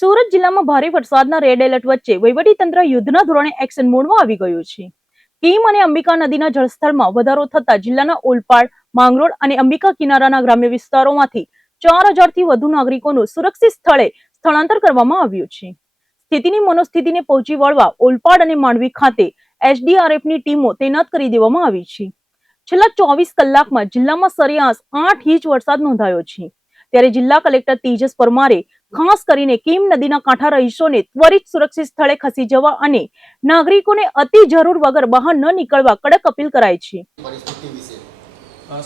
સુરત જિલ્લામાં ભારે વરસાદના રેડ એલર્ટ વચ્ચે વહીવટીતંત્ર યુદ્ધના ધોરણે એક્શન મોડમાં આવી ગયું છે. કીમ અને અંબિકા નદીના જળસ્તરમાં વધારો થતા જિલ્લાના ઓલપાડ, માંગરોળ અને અંબિકા કિનારાના ગ્રામ્ય વિસ્તારોમાંથી 4000 થી વધુ નાગરિકોનું સુરક્ષિત સ્થળે સ્થળાંતર કરવામાં આવ્યું છે. સ્થિતિની મનોસ્થિતિને પહોંચી વળવા ઓલપાડ અને માંડવી ખાતે એસડીઆરએફની ટીમો તૈનાત કરી દેવામાં આવી છે. છેલ્લા 24 કલાકમાં જિલ્લામાં સરેરાશ 8 ઇંચ વરસાદ નોંધાયો છે. ત્યારે જિલ્લા કલેક્ટર તેજસ પરમારે ખાસ કરીને કીમ નદીના કાંઠા રહીશોને ત્વરિત સુરક્ષિત સ્થળે ખસી જવા અને નાગરિકોને અતિ જરૂર વગર બહાર ન નીકળવા કડક અપીલ કરાઈ છે.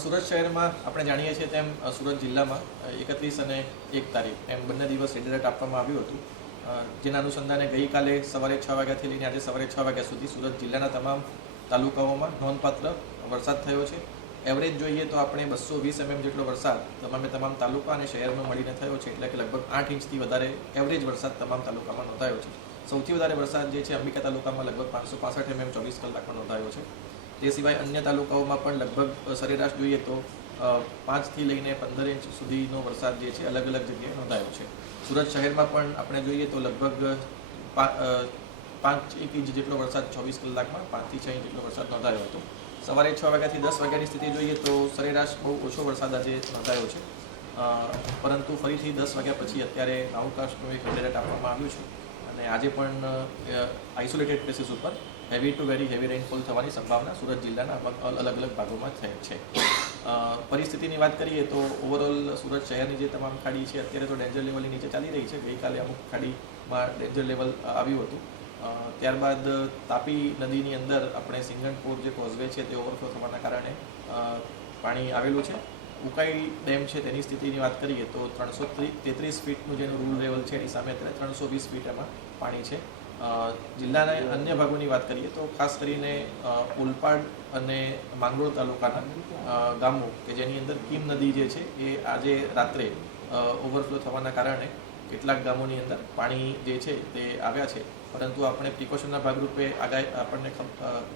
સુરત શહેરમાં આપણે જાણીએ છીએ તેમ સુરત જિલ્લામાં 31 અને 1 તારીખ એમ બંને દિવસ રેડ એલર્ટ આપવામાં આવ્યું હતું, જેના અનુસંધાને ગઈકાલે સવારે 6 વાગ્યાથી લઈને આજે સવારે 6 વાગ્યા સુધી સુરત જિલ્લાના તમામ તાલુકાઓમાં નોંધપાત્ર વરસાદ થયો છે. એવરેજ જોઈએ તો આપણે 220 mm જેટલો વરસાદ તમામ તાલુકા અને શહેરમાં મળીને થયો છે, એટલે કે લગભગ 8 ઇંચથી વધારે એવરેજ વરસાદ તમામ તાલુકામાં નોંધાયો છે. સૌથી વધારે વરસાદ જે છે અંબિકા તાલુકામાં લગભગ 565 mm 24 કલાકમાં નોંધાયો છે. તે સિવાય અન્ય તાલુકાઓમાં પણ લગભગ સરેરાશ જોઈએ તો 5 થી લઈને 15 ઇંચ સુધીનો વરસાદ જે છે અલગ અલગ જગ્યાએ નોંધાયો છે. સુરત શહેરમાં પણ આપણે જોઈએ તો લગભગ 5 ઇંચ જેટલો વરસાદ 24 કલાકમાં 5 થી 6 ઇંચ જેટલો વરસાદ નોંધાયો હતો. સવારે 6 વાગ્યાથી 10 વાગ્યાની સ્થિતિ જોઈએ તો સરેરાશ બહુ ઓછો વરસાદ આજે નોંધાયો છે, પરંતુ ફરીથી 10 વાગ્યા પછી અત્યારે અવકાશનું એક એલર્ટ આપવામાં આવ્યું છે અને આજે પણ આઇસોલેટેડ પ્લેસીસ ઉપર heavy two very heavy rainfall થવાની સંભાવના સુરત જિલ્લાના અલગ અલગ ભાગોમાં થઈ છે. પરિસ્થિતિની વાત કરીએ તો ઓવરઓલ સુરત શહેરની જે તમામ ખાડી છે અત્યારે તો ડેન્જર લેવલની નીચે ચાલી રહી છે. ગઈકાલે અમુક ખાડીમાં ડેન્જર લેવલ આવ્યું હતું. ત્યારબાદ તાપી નદીની અંદર આપણે સિંગણપુર જે કોઝવે છે તે ઓવરફ્લો થવાના કારણે પાણી આવેલું છે. ઉકાઈ ડેમ છે તેની સ્થિતિની વાત કરીએ તો 333 ફીટનું જેનું રૂલ લેવલ છે એની સામે અત્યારે 320 ફીટ એમાં પાણી છે. જિલ્લાના અન્ય ભાગોની વાત કરીએ તો ખાસ કરીને ઓલપાડ અને માંગરોળ તાલુકાના ગામો કે જેની અંદર કીમ નદી જે છે એ આજે રાત્રે ઓવરફ્લો થવાના કારણે કેટલાક ગામોની અંદર પાણી જે છે તે આવ્યા છે, પરંતુ આપણે પ્રિકોશનના ભાગરૂપે આપણને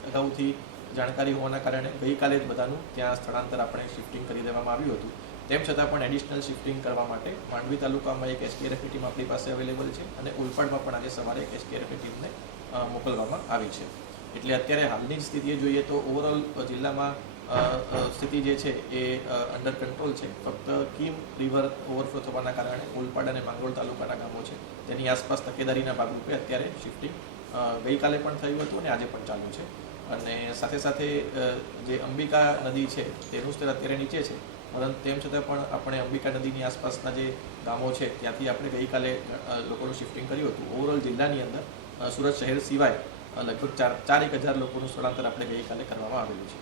અગાઉથી જાણકારી હોવાના કારણે ગઈકાલે જ બધાનું ત્યાં સ્થળાંતર આપણે શિફ્ટિંગ કરી દેવામાં આવ્યું હતું. તેમ છતાં પણ એડિશનલ શિફ્ટિંગ કરવા માટે માંડવી તાલુકામાં એક એસડીઆરએફની ટીમ આપણી પાસે અવેલેબલ છે અને ઓલપાડમાં પણ આજે સવારે એક એસડીઆરએફની ટીમને મોકલવામાં આવી છે. એટલે અત્યારે હાલની જ સ્થિતિએ જોઈએ તો ઓવરઓલ જિલ્લામાં સ્થિતિ જે છે એ અંડર કંટ્રોલ છે. ફક્ત કીમ રિવર ઓવરફ્લો થવાના કારણે ઓલપાડ અને માંગરોળ તાલુકાના ગામો છે તેની આસપાસ તકેદારીના ભાગરૂપે અત્યારે શિફ્ટિંગ ગઈકાલે પણ થયું હતું અને આજે પણ ચાલુ છે. અને સાથે સાથે જે અંબિકા નદી છે તેનું સ્તર અત્યારે નીચે છે, પરંતુ તેમ છતાં પણ આપણે અંબિકા નદીની આસપાસના જે ગામો છે ત્યાંથી આપણે ગઈકાલે લોકોનું શિફ્ટિંગ કર્યું હતું. ઓવરઓલ જિલ્લાની અંદર સુરત શહેર સિવાય લગભગ 4-1 હજાર લોકોનું સ્થળાંતર આપણે ગઈકાલે કરવામાં આવેલું છે.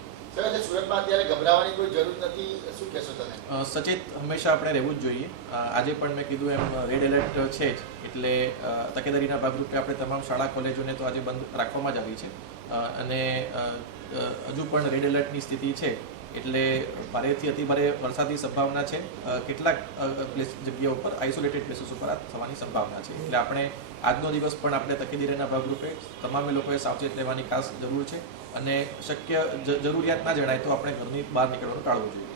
સુરતમાં અત્યારે ગભરાવાની કોઈ જરૂર નથી, શું કહેશો તમે? સચેત હંમેશા આપણે રહેવું જ જોઈએ. આજે પણ મેં કીધું એમ રેડ એલર્ટ છે જ, એટલે તકેદારીના ભાગરૂપે આપણે તમામ શાળા કોલેજોને તો આજે બંધ રાખવામાં જ આવી છે અને હજુ પણ રેડ એલર્ટની સ્થિતિ છે, એટલે ભારેથી અતિભારે વરસાદની સંભાવના છે. કેટલાક જગ્યાઓ ઉપર આઇસોલેટેડ પ્લેસીસ ઉપર આ થવાની સંભાવના છે, એટલે આપણે આજનો દિવસ પણ આપણે તકેદારીના ભાગરૂપે તમામે લોકોએ સાવચેત રહેવાની ખાસ જરૂર છે અને શક્ય જરૂરિયાત ના જણાય તો આપણે ઘરની બહાર નીકળવાનું ટાળવું જોઈએ.